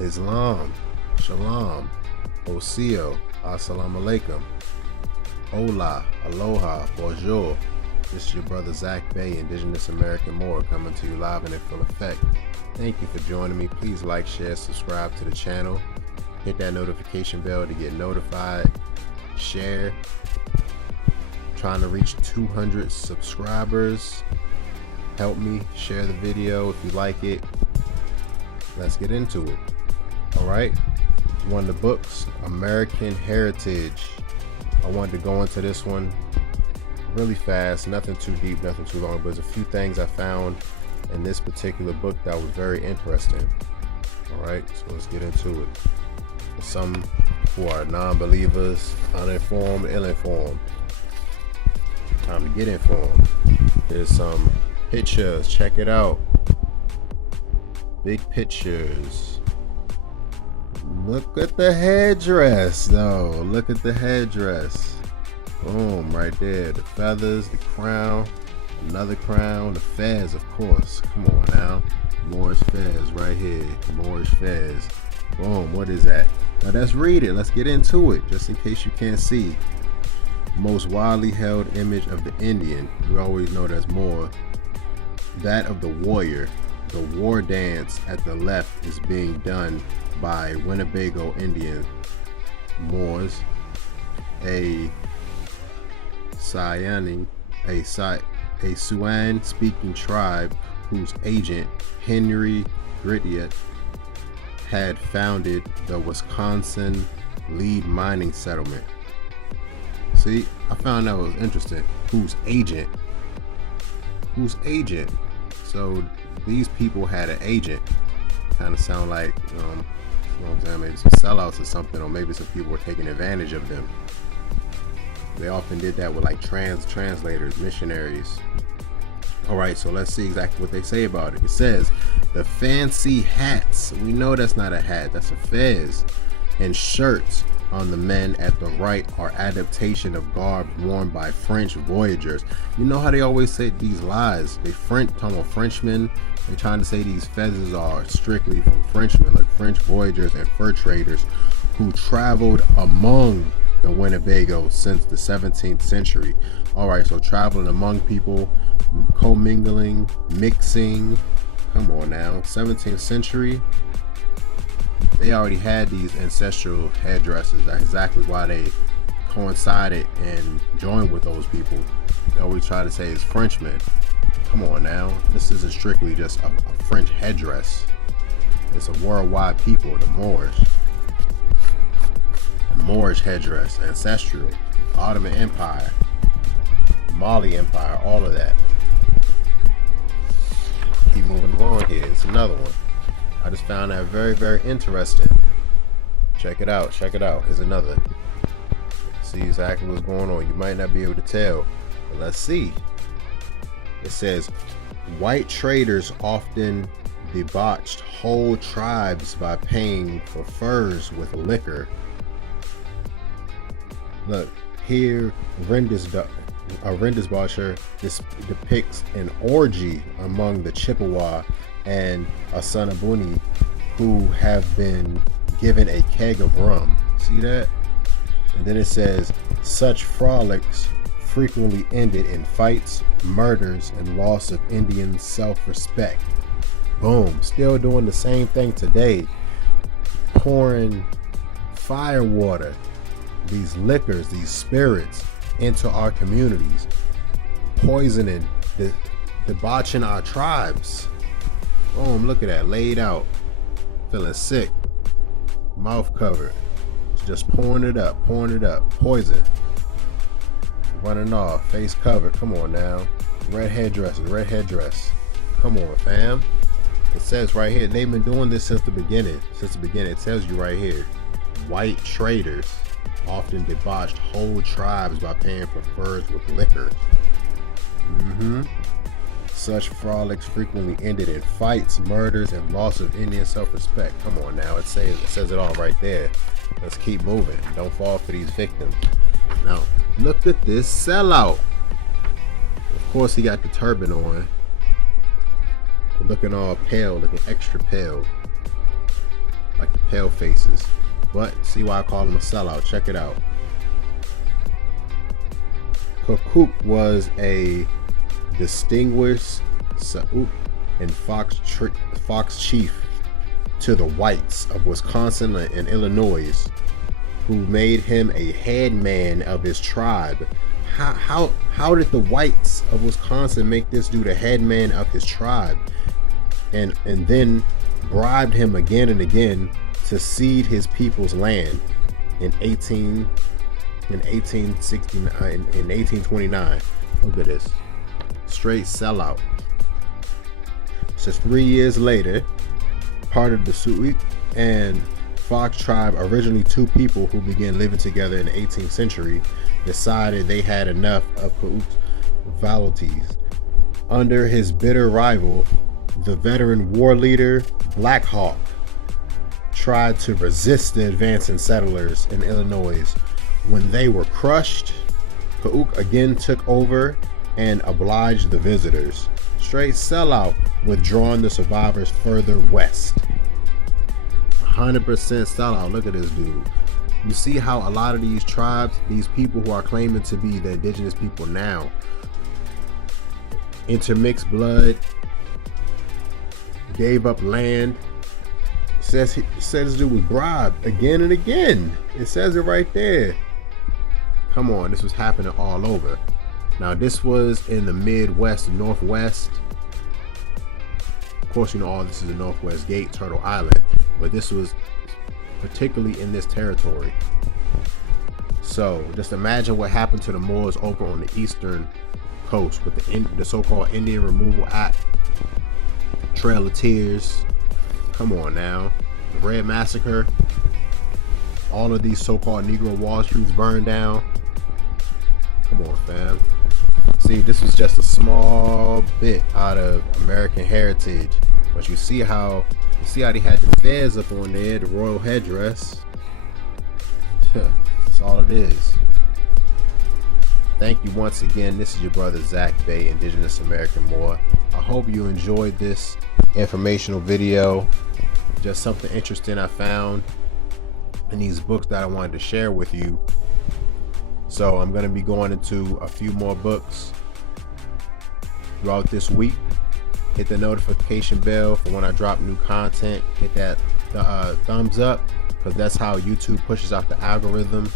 Islam, Shalom, Osio, I.S.L.A.M, Hola, Aloha, Bonjour. This is your brother Zach Bey, Indigenous American Moor, coming to you live and in full effect. Thank you for joining me. Please like, share, subscribe to the channel. Hit that notification bell to get notified. Share. Trying to reach 200 subscribers. Help me share the video if you like it. Let's get into it. All right, one of the books, American Heritage. I wanted to go into this one really fast, nothing too deep, nothing too long, but there's a few things I found in this particular book that was very interesting. All right, so let's get into it. Some who are non-believers, uninformed, ill-informed. Time to get informed. There's some pictures, check it out. Big pictures. Look at the headdress though. Look at the headdress. Boom, right there. The feathers, the crown, another crown, the fez, of course. Come on now. Moorish fez right here. Moorish fez. Boom, what is that? Now let's read it. Let's get into it, just in case you can't see. Most widely held image of the Indian. We always know that's more. That of the warrior. The war dance at the left is being done by Winnebago Indian Moors, a Siouan speaking tribe whose agent Henry Gvidon had founded the Wisconsin lead mining settlement. See, I found that was interesting. Whose agent? Whose agent? So these people had an agent. Kind of sound like, you know what I'm saying, maybe some sellouts or something, or maybe some people were taking advantage of them. They often did that with like translators, missionaries. All right, so let's see exactly what they say about it. It says, the fancy hats, we know that's not a hat, that's a fez, and shirts on the men at the right are adaptation of garb worn by French voyagers. You know how they always say these lies? They talking about Frenchmen. They're trying to say these feathers are strictly from Frenchmen, like French voyagers and fur traders who traveled among the Winnebago since the 17th century. All right, so traveling among people, commingling, mixing. Come on now, 17th century. They already had these ancestral headdresses. That's exactly why they coincided and joined with those people. They always try to say it's Frenchmen. Come on now, this isn't strictly just a French headdress. It's a worldwide people, the Moors. The Moorish headdress, ancestral, Ottoman Empire, Mali Empire, all of that. Keep moving along here. It's another one. I just found that very, very interesting. Check it out. Check it out. Here's another. See exactly what's going on. You might not be able to tell, but let's see. It says, white traders often debauched whole tribes by paying for furs with liquor. Look, here, Rendesbacher depicts an orgy among the Chippewa and Assiniboine who have been given a keg of rum. See that? And then it says, such frolics frequently ended in fights, murders, and loss of Indian self-respect. Boom. Still doing the same thing today. Pouring fire water, these liquors, these spirits into our communities. Poisoning, debauching our tribes. Boom, look at that, laid out, feeling sick, mouth covered, just pouring it up, poison, running off, face covered. Come on now, red headdress, come on fam. It says right here, they've been doing this since the beginning, it tells you right here, white traders often debauched whole tribes by paying for furs with liquor. Such frolics frequently ended in fights, murders, and loss of Indian self-respect. Come on now, it says it all right there. Let's keep moving. Don't fall for these victims. Now, look at this sellout. Of course, he got the turban on. Looking all pale, looking extra pale. Like pale faces. But see why I call him a sellout. Check it out. Kakuk was a distinguished Sellout and Fox chief to the whites of Wisconsin and Illinois, who made him a head man of his tribe. How did the whites of Wisconsin make this dude a head man of his tribe, and then bribed him again and again to cede his people's land in 1829. Look at this, straight sellout. Since 3 years later, part of the Sioux and Fox tribe, originally two people who began living together in the 18th century, decided they had enough of Kakuk's volunteers. Under his bitter rival, the veteran war leader Black Hawk tried to resist the advancing settlers in Illinois. When they were crushed, Kakuk again took over and obliged the visitors. Straight sellout, withdrawing the survivors further west. 100% sellout. Look at this dude. You see how a lot of these tribes, these people who are claiming to be the indigenous people now, intermixed blood, gave up land. Says this dude was bribed again and again. It says it right there. Come on, this was happening all over. Now this was in the Midwest and Northwest. Of course, you know all this is the Northwest Gate, Turtle Island, but this was particularly in this territory. So just imagine what happened to the Moors over on the eastern coast with the so-called Indian Removal Act, Trail of Tears. Come on now, the Red Massacre, all of these so-called Negro Wall Streets burned down. Come on, fam. See, this was just a small bit out of American heritage, but you see how they had the fez up on there, the royal headdress. That's all it is. Thank you once again. This is your brother Zach Bey, Indigenous American Moor. I hope you enjoyed this informational video. Just something interesting I found in these books that I wanted to share with you. So I'm going to be going into a few more books throughout this week. Hit the notification bell for when I drop new content. Hit that thumbs up, because that's how YouTube pushes out the algorithm,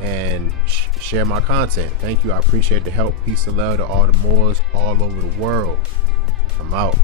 and share my content. Thank you. I appreciate the help. Peace and love to all the Moors all over the world. I'm out.